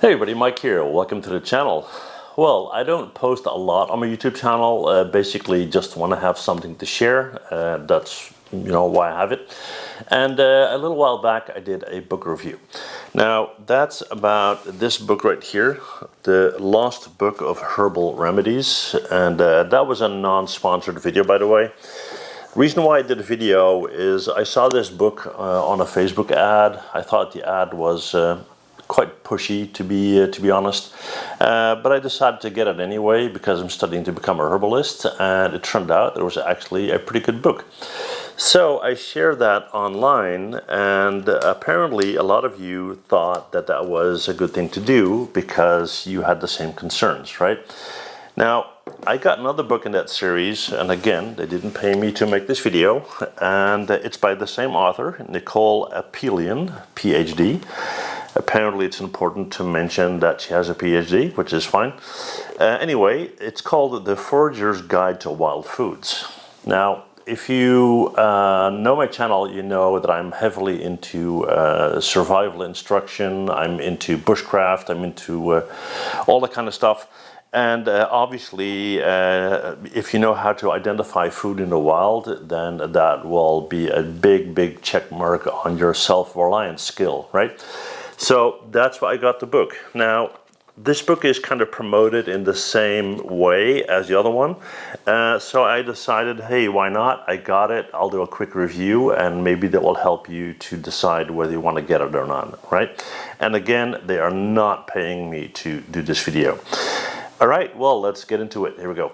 Hey everybody, Mike here. Welcome to the channel. Well, I don't post a lot on my YouTube channel. Basically, just want to have something to share. That's why I have it. And a little while back, I did a book review. Now, that's about this book right here, The Lost Book of Herbal Remedies. And that was a non-sponsored video, by the way. Reason why I did a video is I saw this book on a Facebook ad. I thought the ad was quite pushy, to be honest, but I decided to get it anyway because I'm studying to become a herbalist, and it turned out it was actually a pretty good book. So I shared that online, and apparently a lot of you thought that that was a good thing to do because you had the same concerns, right? Now, I got another book in that series, and again, they didn't pay me to make this video, and it's by the same author, Nicole Apelian Ph.D. Apparently it's important to mention that she has a PhD, which is fine. Anyway, it's called The Forager's Guide to Wild Foods. Now, if you know my channel, you know that I'm heavily into survival instruction, I'm into bushcraft, I'm into all that kind of stuff. And obviously, if you know how to identify food in the wild, then that will be a big check mark on your self-reliance skill, right? So that's why I got the book. Now, this book is kind of promoted in the same way as the other one. So I decided, hey, why not? I got it. I'll do a quick review, and maybe that will help you to decide whether you want to get it or not, right? And again, they are not paying me to do this video. All right, well, let's get into it. Here we go.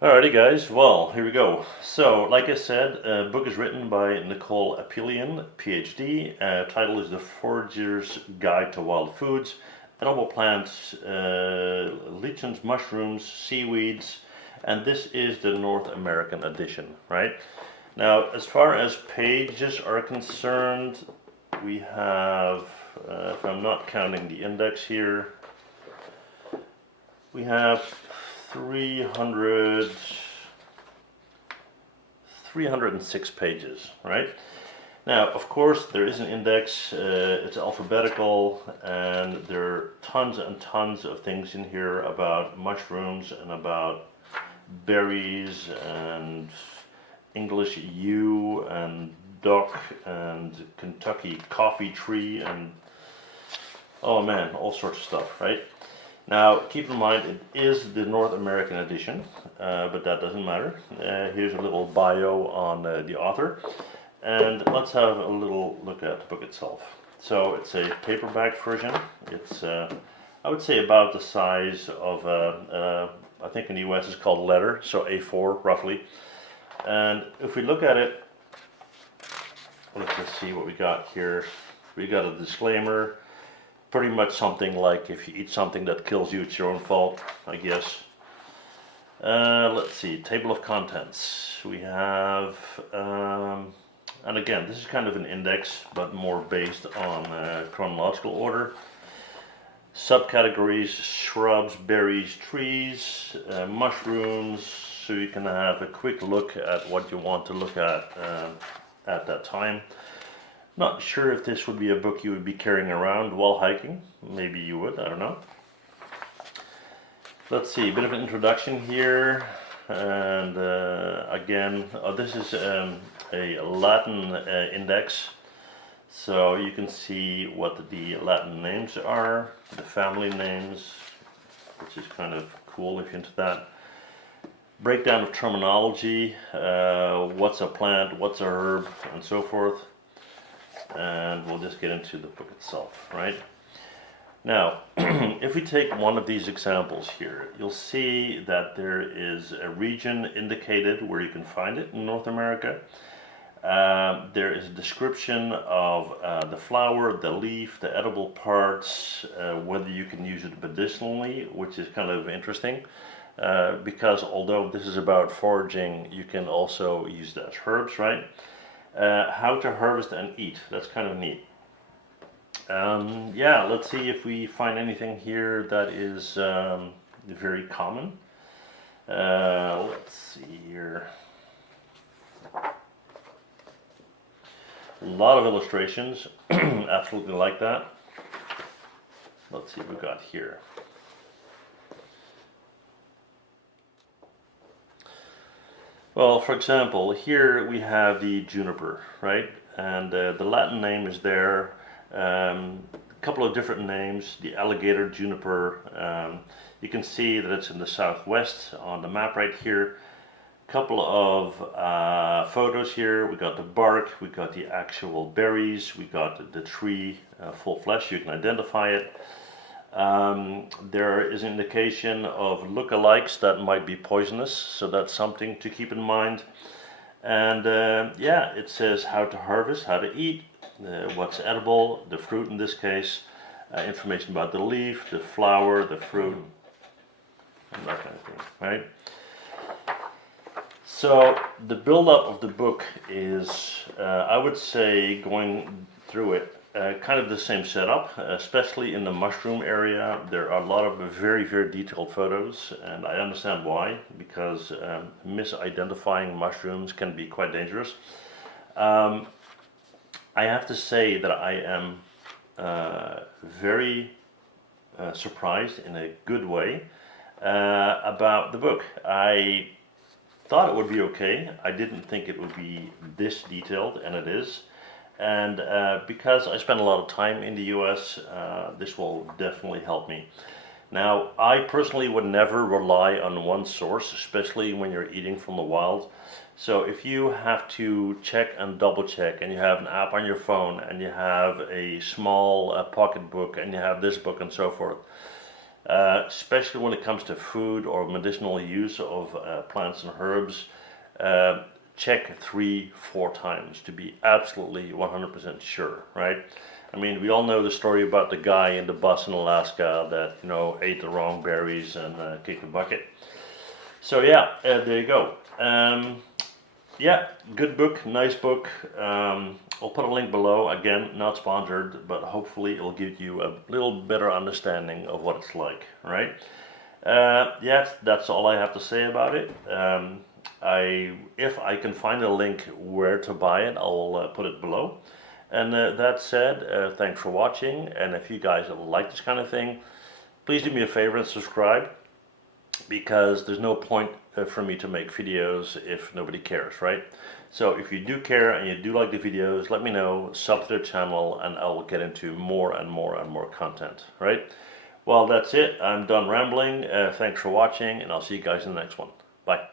Alrighty guys, well, here we go. So, like I said, the book is written by Nicole Apelian, Ph.D. Title is The Forager's Guide to Wild Foods, Edible Plants, Lichens, Mushrooms, Seaweeds, and this is the North American edition, right? Now, as far as pages are concerned, we have, if I'm not counting the index here, we have 306 pages, right? Now, of course, there is an index, it's alphabetical, and there are tons and tons of things in here about mushrooms and about berries and English yew and dock and Kentucky coffee tree and, oh man, all sorts of stuff, right? Now, keep in mind, it is the North American edition, but that doesn't matter. Here's a little bio on the author, and let's have a little look at the book itself. So it's a paperback version. It's, I would say, about the size of, I think in the US it's called letter, so A4 roughly. And if we look at it, let's see what we got here. We got a disclaimer. Pretty much something like, if you eat something that kills you, it's your own fault, I guess. Let's see, table of contents. We have, and again, this is kind of an index, but more based on chronological order. Subcategories: shrubs, berries, trees, mushrooms, so you can have a quick look at what you want to look at that time. Not sure if this would be a book you would be carrying around while hiking. Maybe you would, I don't know. Let's see, a bit of an introduction here. And again, this is a Latin index. So you can see what the Latin names are, the family names, which is kind of cool if you're into that. Breakdown of terminology, what's a plant, what's a herb, and so forth. And we'll just get into the book itself, right? Now, if we take one of these examples here, you'll see that there is a region indicated where you can find it in North America. There is a description of the flower, the leaf, the edible parts, whether you can use it medicinally, which is kind of interesting. Because although this is about foraging, you can also use it as herbs, right? How to harvest and eat. That's kind of neat. Yeah, let's see if we find anything here that is very common. Let's see here. A lot of illustrations. Absolutely like that. let's see what we got here. Well, for example, here we have the juniper, right? And the Latin name is there. A couple of different names. The alligator juniper. You can see that it's in the southwest on the map right here. Couple of photos here. We got the bark, we got the actual berries, we got the tree full flesh. You can identify it. There is an indication of lookalikes that might be poisonous, so that's something to keep in mind. And yeah, it says how to harvest, how to eat, what's edible, the fruit in this case, information about the leaf, the flower, the fruit, and that kind of thing, right? So the build-up of the book is, I would say, going through it, kind of the same setup, especially in the mushroom area. There are a lot of very, very detailed photos, and I understand why, because misidentifying mushrooms can be quite dangerous. I have to say that I am very surprised in a good way about the book. I thought it would be okay. I didn't think it would be this detailed, and it is. And because I spend a lot of time in the US, this will definitely help me. Now, I personally would never rely on one source, especially when you're eating from the wild. So if you have to check and double check, and you have an app on your phone, and you have a small pocket book, and you have this book and so forth, especially when it comes to food or medicinal use of plants and herbs, check 3-4 times to be absolutely 100% sure, right? I mean, we all know the story about the guy in the bus in Alaska that, you know, ate the wrong berries and kicked the bucket. So yeah, there you go. Yeah, good book, nice book. I'll put a link below. Again, not sponsored, but hopefully it'll give you a little better understanding of what it's like, right? Yeah, that's all I have to say about it. If I can find a link where to buy it, I'll put it below. And that said, thanks for watching. And if you guys like this kind of thing, please do me a favor and subscribe, because there's no point for me to make videos if nobody cares, right? So if you do care and you do like the videos, let me know, sub to the channel, and I will get into more and more and more content, right? Well, that's it. I'm done rambling. Thanks for watching, and I'll see you guys in the next one. Bye.